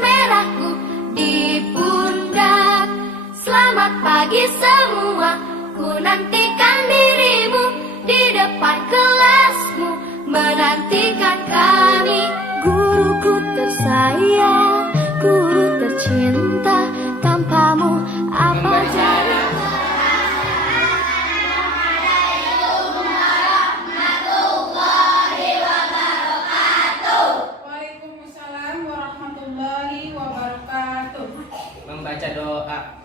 merahku di pundak. Selamat pagi semua, ku nantikan dirimu di depan kelasmu, menantikan kami. Guruku tersayang, guru tercinta, tanpamu apa jadi. Waalaikumsalam warahmatullahi wabarakatuh. Membaca doa.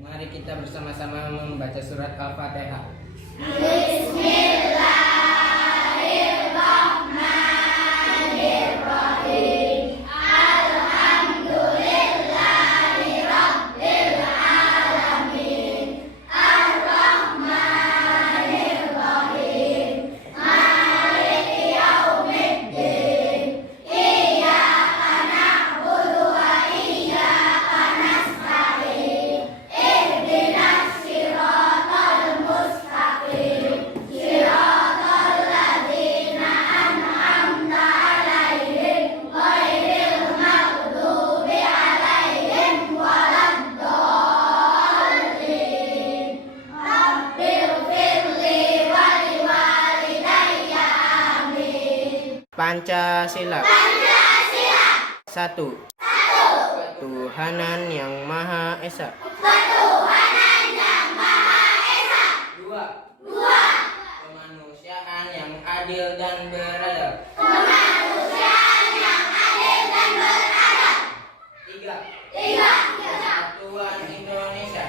Mari kita bersama-sama membaca surat Al-Fatihah. Pancasila. Satu. Ketuhanan yang Maha Esa. Dua. Kemanusiaan yang adil dan beradab. Tiga. Persatuan Indonesia.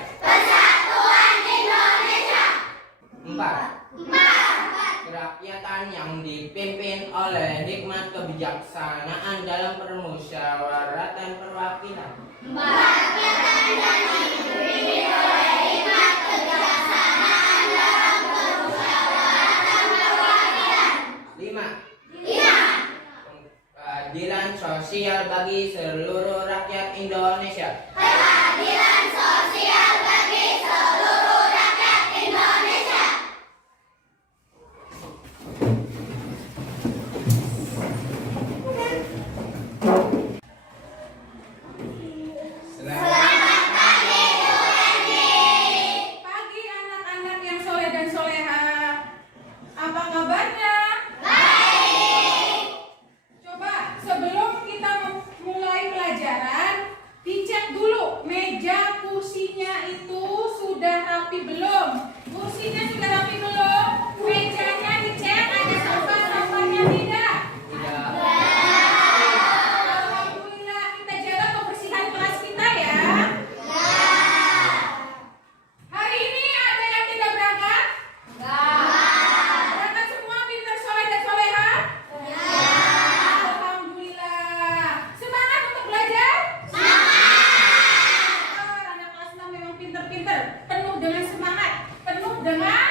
Empat. Kerakyatan yang dipimpin oleh hikmat kebijaksanaan dalam permusyawaratan perwakilan. Lima. Keadilan sosial bagi seluruh rakyat Indonesia. Pagi anak-anak yang soleh dan soleha. Apa kabarnya? Coba sebelum kita mulai pelajaran, dicek dulu meja kursinya itu sudah rapi belum? Kursinya sudah rapi belum? Mejanya dicek ada sampah-sampahnya tidak? Alhamdulillah, kita jaga kebersihan kelas kita ya. Hari ini ada yang tidak berangkat? Berangkat semua pintar, soleh dan soleha? Alhamdulillah. Semangat untuk belajar? Anak kelas 6 memang pintar-pintar, penuh dengan semangat, penuh dengan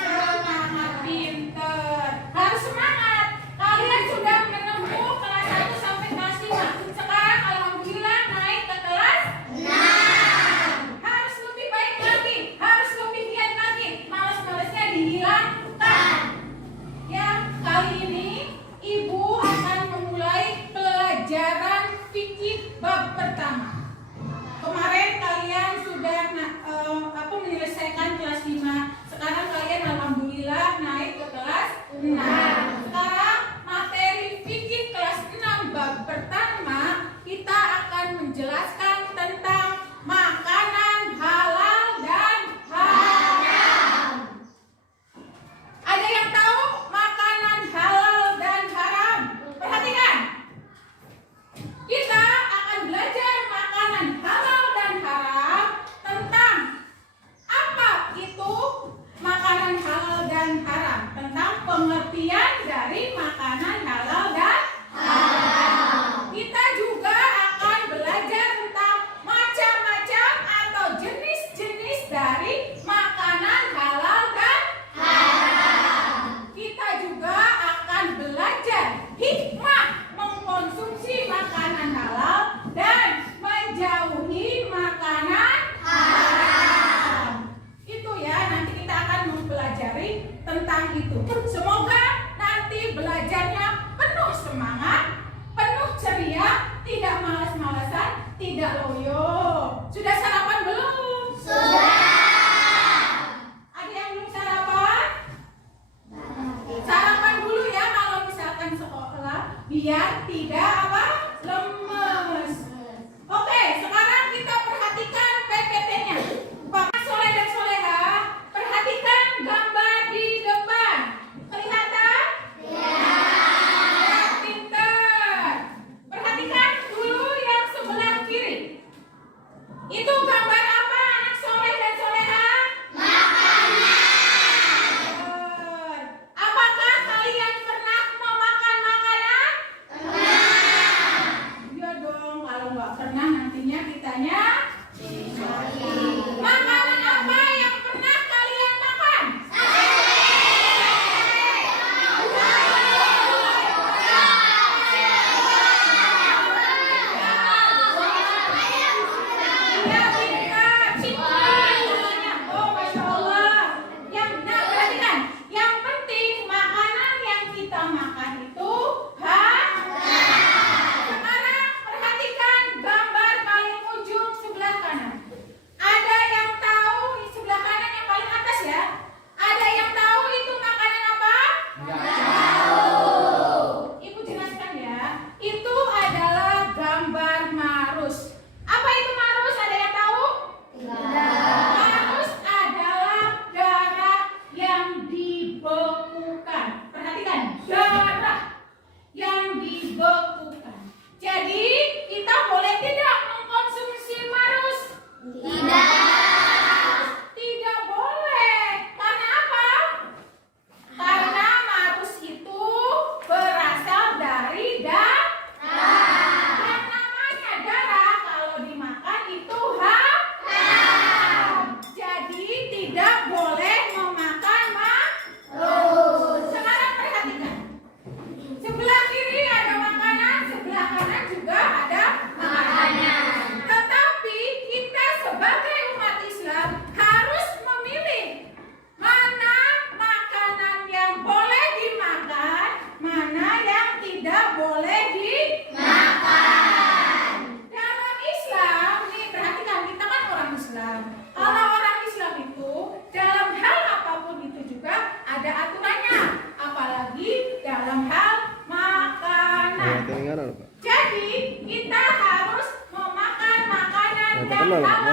semangat pintar. Harus semangat. Kalian sudah menempuh kelas 1 sampai kelas 5. Sekarang alhamdulillah naik ke kelas 6. Harus lebih baik lagi, harus lebih giat lagi. Malas-malasnya dihilangkan. Ya, kali ini Ibu akan memulai pelajaran fikih bab pertama. Kemarin kalian sudah menyelesaikan kelas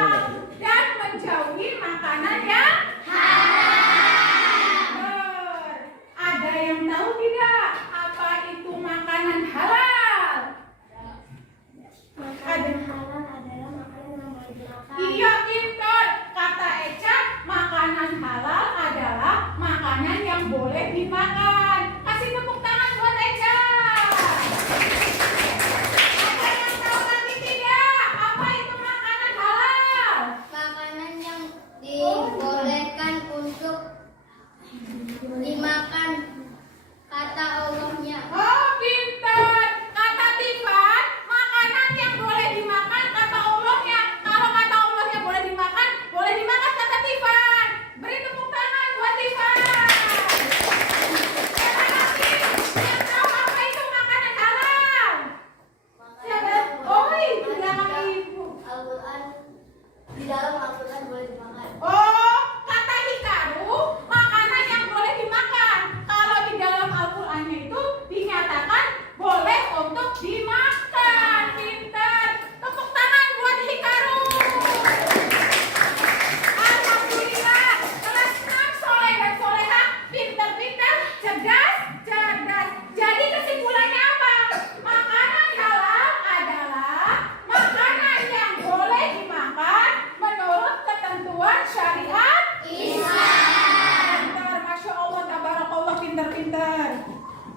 halal dan menjauhi makanan yang haram. Ada yang tahu tidak apa itu makanan halal? Makanan halal adalah makanan yang boleh dimakan. Iya, pintar. Kata Eca, makanan halal adalah makanan yang boleh dimakan. Kasih tepuk tangan buat Eca. Ada yang tahu lagi tidak? Apa itu makanan halal? Makanan yang dibolehkan untuk dimakan, kata Allahnya. Oh, pintar. Kata Tifan, makanan yang boleh dimakan kata Allahnya. Kalau kata Allahnya boleh dimakan kata Tifan. Beri tepuk tangan buat Tifan. Siapa lagi yang tahu apa itu makanan halal? Siapa? Oh, itu belakang ibu. Al-Quran, di dalam Al-Quran boleh dimakan. Oh, kata Hikaru, makanan yang boleh dimakan. Kalau di dalam Al-Qur'annya itu dinyatakan boleh untuk dimakan. Pintar. Tepuk tangan buat Hikaru. Alhamdulillah, kelas 6 soleh dan soleha, pintar-pintar, cerdas. Jadi kesimpulannya apa? Makanan halal adalah makanan yang boleh dimakan menurut ketentuan syariat Islam. Pintar, Masya Allah, tabarakallah, pintar-pintar.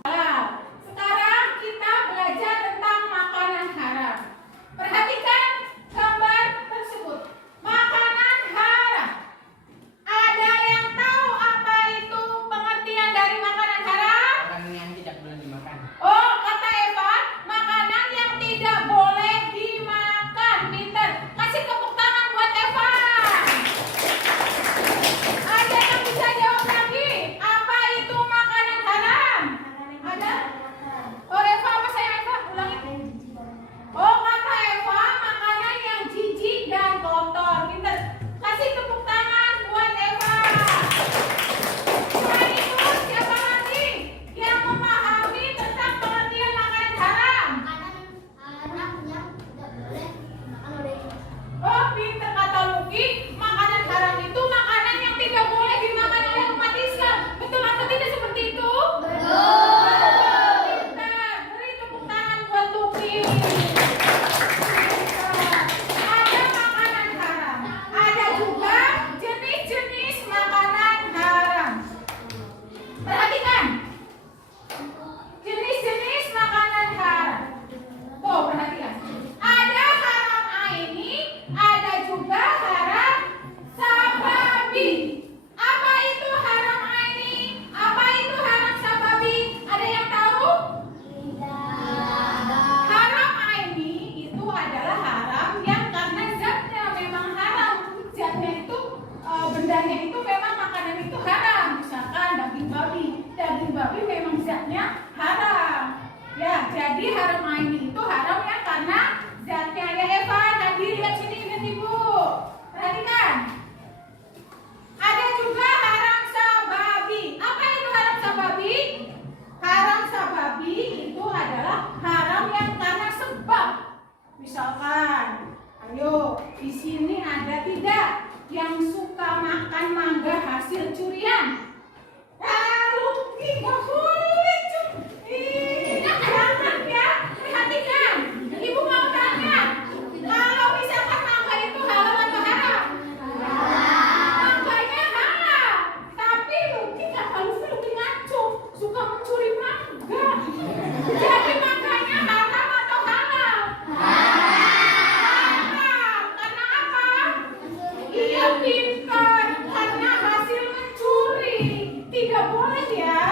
Halal. Sekarang kita belajar tentang makanan haram. Perhatikan gambar tersebut. Makanan haram. Ada yang tahu apa itu pengertian dari makanan haram? Makanan yang tidak boleh dimakan. Oh, kata Eva, makanan yang tidak boleh dimakan. Pintar. Kasih tepuk tangan buat Eva. Ada yang bisa jawab lagi? Apa itu makanan haram? Ada? Oh, Eva, apa saya Eva? Ulangi. Oh, kata Eva, makanan yang jijik dan kotor. Pintar. Kasih tepuk tangan buat Eva. Selain itu, siapa lagi yang memahami tentang pengertian makanan haram? Makanan haram yang tidak boleh dimakan oleh Oh, pintar kata Luki, makanan haram itu makanan yang tidak boleh dimakan oleh umat Islam. Betul atau tidak seperti itu? Betul. Pintar. Beri tepuk tangan buat Luki. Ada makanan haram. Ada juga jenis-jenis makanan haram. Perhatikan. Jenis-jenis makanan haram. Tuh, perhatikan. Ada haram aini, ada juga haram sababi. Apa itu haram aini? Apa itu haram sababi? Ada yang tahu? Haram aini itu adalah haram yang karena zatnya memang haram. Zatnya itu, bendanya itu memang makanan itu haram. Misalkan daging babi. Daging babi memang zatnya haram. Ya, jadi haram aini itu haram yang karena zatnya. Ya Eva, tadi lihat sini ingat ibu. Perhatikan. Ada juga haram sababi. Apa itu haram sababi? Haram sababi itu adalah haram yang karena sebab. Misalkan, ayo di sini ada tidak yang suka makan mangga hasil curian? Luki, gak boleh jangan ya. Perhatikan, ibu mau tanya, kalau misalkan mangga itu halal atau haram? Mangganya halal, tapi Luki kata Luki ngaco, suka mencuri mangga. Jadi mangganya haram atau halal? Haram. Karena apa? Iya, pintar. Karena hasil mencuri. Tidak boleh ya.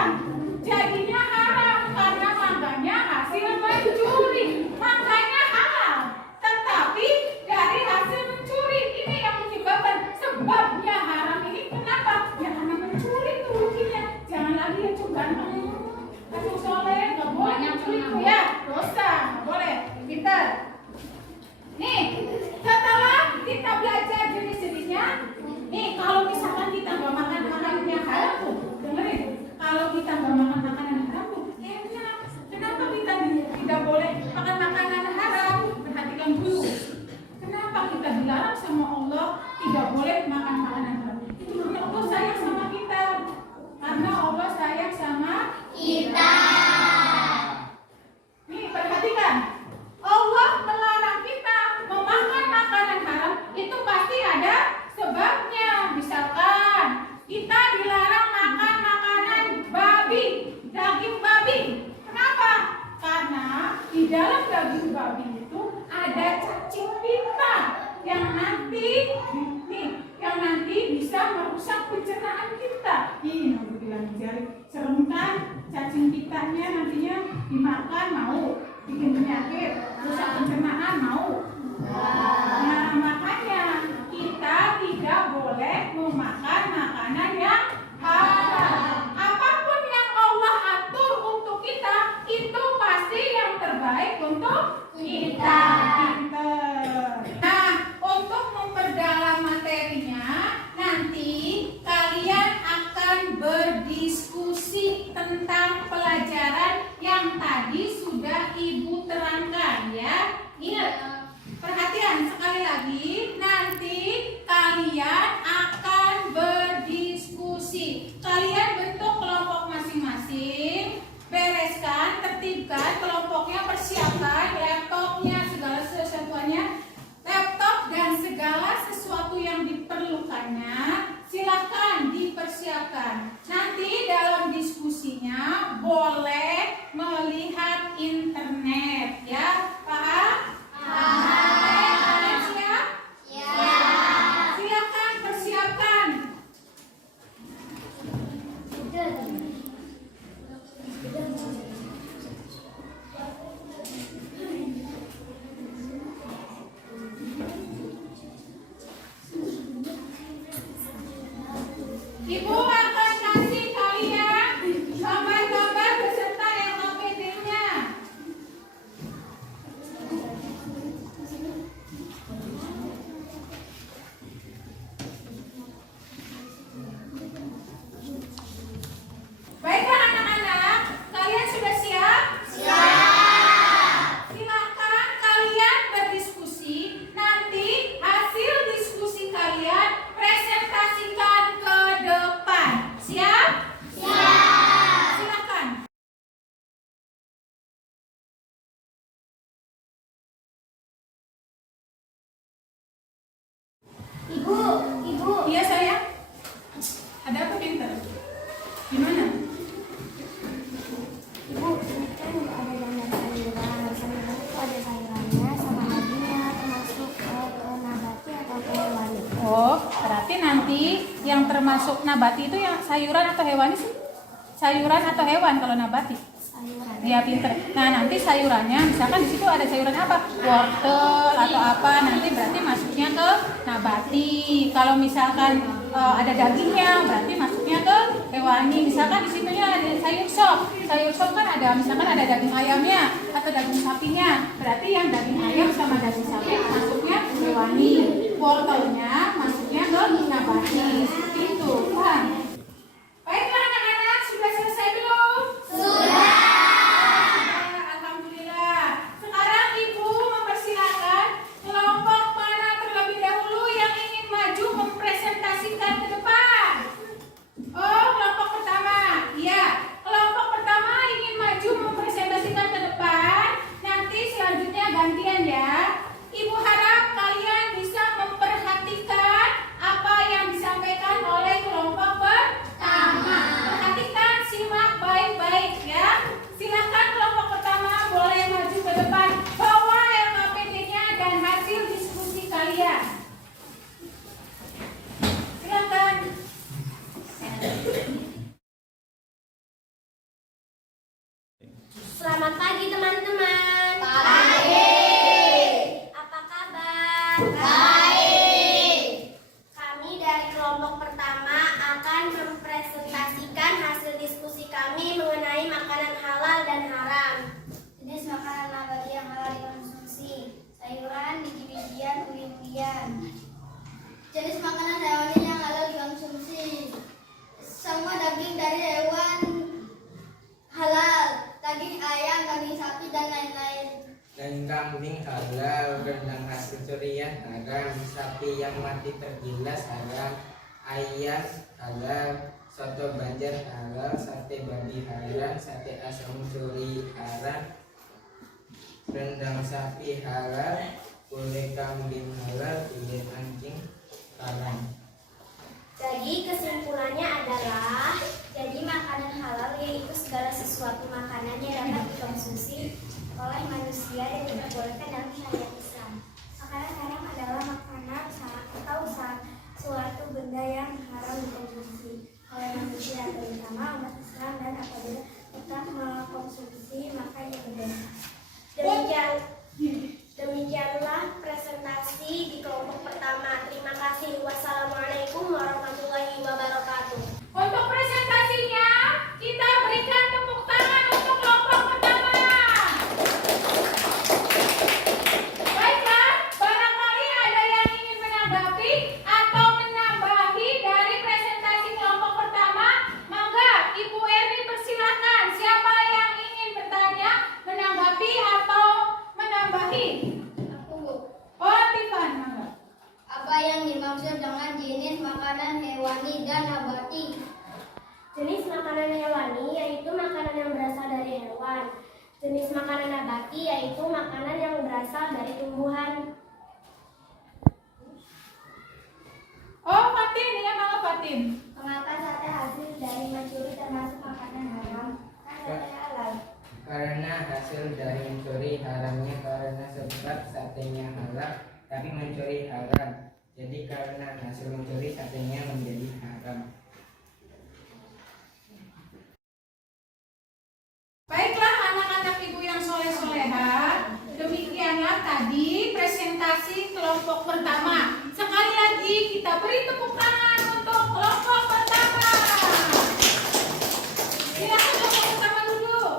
Allah tidak boleh makan makanan haram. Itu karena Allah sayang sama kita. Karena Allah sayang sama Kita. nih, perhatikan. Allah melarang kita memakan makanan haram itu pasti ada sebabnya. Misalkan kita dilarang makan makanan babi, daging babi. Kenapa? Karena di dalam daging babi itu ada cacing pita yang nanti bisa merusak pencernaan kita. Ih, aku bilang jari serem kan? Cacing pitanya nantinya dimakan mau bikin penyakit, rusak pencernaan mau. Nah, makanya kita tidak boleh memakan makanan yang haram. Apapun yang Allah atur untuk kita, itu pasti yang terbaik untuk kita. Pinter. Nah, untuk memperdalam materinya, nanti kalian akan berdiskusi tentang pelajaran yang tadi sudah Ibu terangkan ya. Ingat, perhatian sekali lagi, nanti kalian akan berdiskusi. Kalian bentuk kelompok masing-masing, bereskan, tertibkan kelompoknya, persiapkan laptopnya, segala sesuatunya, laptop dan segala sesuatu yang diperlukannya, silakan dipersiapkan. Nanti dalam diskusinya boleh melihat internet ya, paham? Kalian siap? Silakan persiapkan. Ibu akan kasih kalian gambar-gambar beserta LKPD-nya. Baiklah anak-anak, kalian sudah siap? Silakan kalian berdiskusi. Nanti hasil diskusi kalian presentasikan ke depan. Siap? Silakan. Ibu. Iya sayang. Ada apa Pinter? Gimana? Ibu, ini kan ada gambar sayuran. Sayuran itu ada sayurannya sama dagingnya, termasuk nabati atau hewani. Oh, berarti nanti yang termasuk nabati itu yang sayuran atau hewani sih? Sayuran atau hewan kalau nabati? Sayuran. Iya pinter. Nah nanti sayurannya, misalkan di situ ada sayuran apa? Wortel atau apa? Nanti berarti masuknya ke nabati. Kalau misalkan ada dagingnya, berarti masuknya ke hewani. Misalkan di situnya ada sayur sop. Sayur sop kan ada, misalkan ada daging ayamnya atau daging sapinya. Berarti yang daging ayam sama daging sapi masuknya ke hewani. Wortelnya masuknya ke nabati. Seperti itu, paham? Baiklah anak-anak, sudah selesai belum? Alhamdulillah. Sekarang Ibu mempersilakan kelompok mana terlebih dahulu yang ingin maju mempresentasikan ke depan. Oh, kelompok pertama. Iya, kelompok pertama ingin maju mempresentasikan ke depan. Nanti selanjutnya gantian ya. Ibu harap kalian bisa memperhatikan apa yang disampaikan mati tergilas halal, ayam halal, soto banjar halal, sate babi halal, sate asam suri halal, rendang sapi halal, gulai kambing halal, gulai anjing halal. Jadi kesimpulannya adalah, jadi makanan halal yaitu segala sesuatu makanan yang dapat dikonsumsi oleh manusia dan diperbolehkan dalam syariat Islam. Makanan haram adalah makanan atau suatu benda yang haram dikonsumsi oleh manusia, terutama umat Islam, dan apabila tetap mengkonsumsi maka ia berdosa. Demikianlah presentasi di kelompok pertama. Terima kasih. Wassalamualaikum warahmatullahi wabarakatuh. Untuk presentasinya, kita berikan tepuk tangan untuk kelompok pertama. Baiklah, barangkali ada yang ingin menanggapi atau menambahi dari presentasi kelompok pertama. Mangga, Ibu Erni persilakan. Siapa yang ingin bertanya, menanggapi atau menambahi? Aku, Bu. Oh, Tifan, mangga. Apa yang dimaksud dengan jenis makanan hewani dan nabati? Jenis makanan hewani yaitu makanan yang berasal dari hewan. Jenis makanan nabati yaitu makanan yang berasal dari tumbuhan. Oh, Fatin, ya mangga Fatin. Mengapa sate hasil dari mencuri termasuk makanan haram? Kan sate halal. Karena hasil dari mencuri haramnya karena sebab satenya halal tapi mencuri haram. Jadi karena hasil mencuri satenya menjadi haram. Baiklah anak-anak ibu yang soleh-soleha, demikianlah tadi presentasi kelompok pertama. Sekali lagi kita beri tepuk tangan untuk kelompok pertama. Silakan kelompok pertama duduk.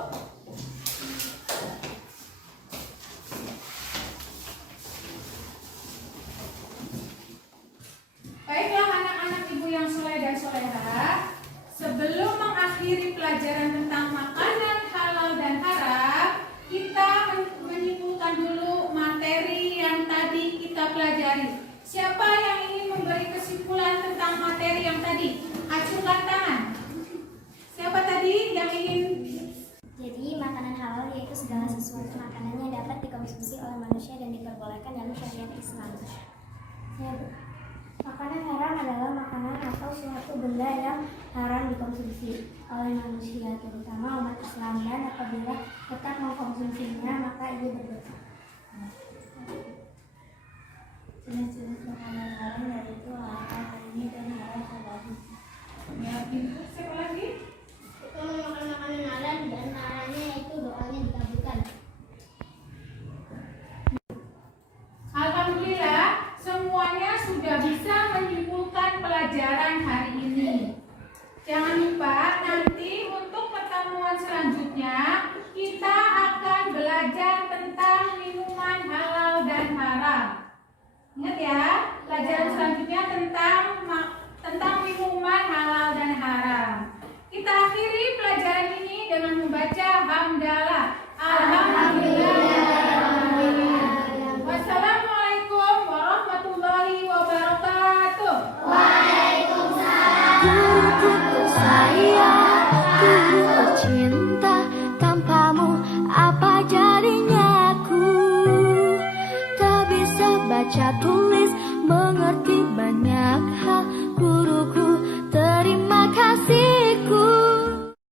Baiklah anak-anak ibu yang soleh dan soleha, sebelum mengakhiri pelajaran tentang makanan halal dan haram, kita menyimpulkan dulu materi yang tadi kita pelajari. Siapa yang ingin memberi kesimpulan tentang materi yang tadi? Acungkan tangan. Siapa tadi yang ingin? Jadi makanan halal yaitu segala sesuatu makanan yang dapat dikonsumsi oleh manusia dan diperbolehkan dalam syariat Islam. Makanan haram adalah makanan atau suatu benda yang haram dikonsumsi oleh manusia, terutama umat Islam, dan apabila tetap mengkonsumsinya maka ia berdosa. Jenis-jenis makanan haram yaitu halal ini dan halal halal. Ya, siapa lagi? Itu memakan makanan halal dan caranya yaitu doanya dikabulkan. Alhamdulillah, semuanya sudah bisa menyimpulkan pelajaran hari ini. Jangan lupa nanti untuk pertemuan selanjutnya kita akan belajar tentang minuman halal dan haram. Ingat ya, pelajaran selanjutnya tentang minuman halal dan haram. Kita akhiri pelajaran ini dengan membaca hamdalah